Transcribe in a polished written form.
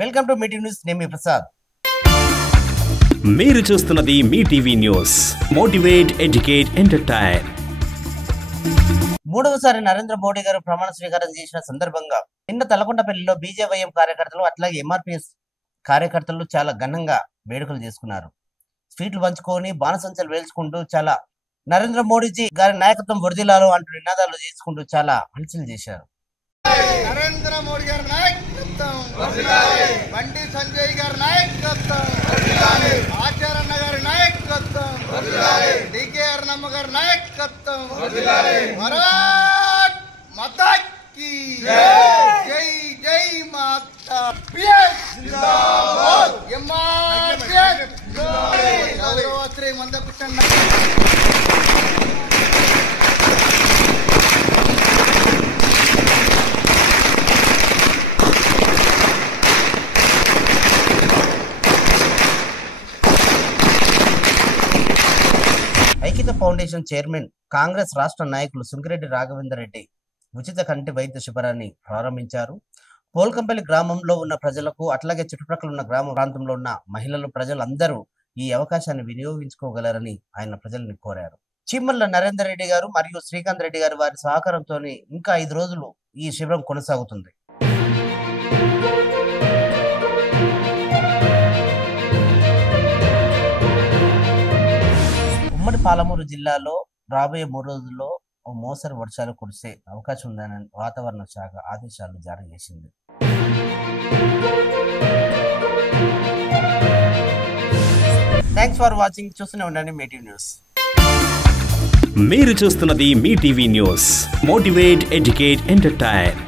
Welcome to meeting news. నేను మీ ప్రసాద్. మీరు చూస్తున్నది మీ TV news. Motivate, educate, entertain. మూడవసారి నరేంద్ర మోడీ గారు ప్రమాణ స్వీకారం చేసిన సందర్భంగా నిన్న తలకొండపల్లిలో బీజేవైఎం కార్యకర్తలు అట్లాగే ఎంఆర్పీఎస్ కార్యకర్తలు చాలా ఘనంగా వేడుకలు చేసుకున్నారు. స్వీట్లు పంచుకొని బాణసంచలు వేల్చుకుంటూ చాలా నరేంద్ర మోడీజీ గారి నాయకత్వం వరదిల్లాలో అంటూ నినాదాలు చేసుకుంటూ చాలా హల్చల్ చేశారు. నరేంద్ర మోడీ గారి నాయకత్వం, బండి సంజయ్ గారి నాయకత్వం, ఆచారన్న గారి నాయకత్వం, డికేఆర్ నమ్మ గారి నాయకత్వం, భారత్ మాతా కీ జై జై మాతా. శ్రీ మందకృష్ణ ఐక్యత ఫౌండేషన్ చైర్మన్ కాంగ్రెస్ రాష్ట్ర నాయకులు సుంకిరెడ్డి రాఘవేందర్ రెడ్డి ఉచిత కంటి వైద్య శిబిరాన్ని ప్రారంభించారు. పోల్కంపల్లి గ్రామంలో ఉన్న ప్రజలకు అట్లాగే చుట్టుప్రక్కల ఉన్న గ్రామ ప్రాంతంలో ఉన్న మహిళలు ప్రజలందరూ ఈ అవకాశాన్ని వినియోగించుకోగలరని ఆయన ప్రజల్ని కోరారు. చీమల్ల నరేందర్ రెడ్డి గారు మరియు శ్రీకాంత్ రెడ్డి గారు వారి సహకారంతో ఇంకా 5 రోజులు ఈ శిబిరం కొనసాగుతుంది. ఉమ్మడి పాలమూరు జిల్లాలో రాబోయే 3 రోజుల్లో మోస్తరు వర్షాలు కురిసే అవకాశం ఉందని వాతావరణ శాఖ ఆదేశాలు జారీ చేసింది. Thanks for watching. చూస్తూనే ఉండండి మీ టీవీ న్యూస్. మీరు చూస్తున్నది మీ TV news. Motivate, educate, entertain.